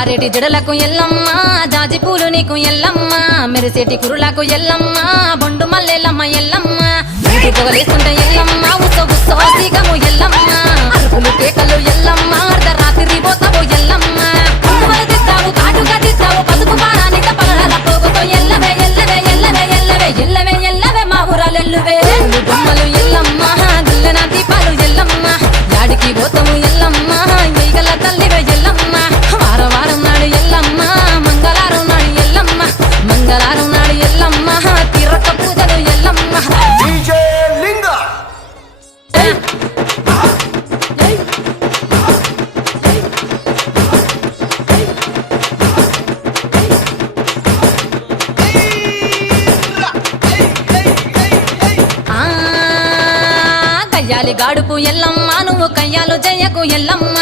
జారేటి జడలకు ఎల్లమ్మ జాజి పూలు నీకు ఎల్లమ్మ మెరిసేటి కురులకు ఎల్లమ్మ బొండు మల్లెలమ్మ ఎల్లమ్మ ఇంటి పొగలేస్తుంటే ఎల్లమ్మ ఉత్సవము ఎల్లమ్మ అరుపులు కేకలు ఎల్లమ్మ అర్ధరాత్రి పోతావు ఎల్లమ్మ దిద్దావు కాటుగా దిద్దావు పసుపు పారానిక పగడాల పోగుతో ఎల్లవే ఎల్లవే ఎల్లవే ఎల్లవే ఎల్లవే ఎల్లవే మా ఊరాలెల్లువే బొమ్మలు ఎల్లమ్మ గుల్లెన దీపాలు ఎల్లమ్మ యాడికి పోతాము ఎల్లమ్మ ఈగల తల్లివే ఎల్లమ్మ వారం వారం నాడు ఎల్లమ్మ మంగళవారం నాడు ఎల్లమ్మ మంగళవారం నాడు ఎల్లమ్మ తిరక పూజలు ఎల్లమ్మ కయ్యాలి గాడుపు ఎల్లమ్మ నువ్వు కయ్యాలు జయ్యకు ఎల్లమ్మ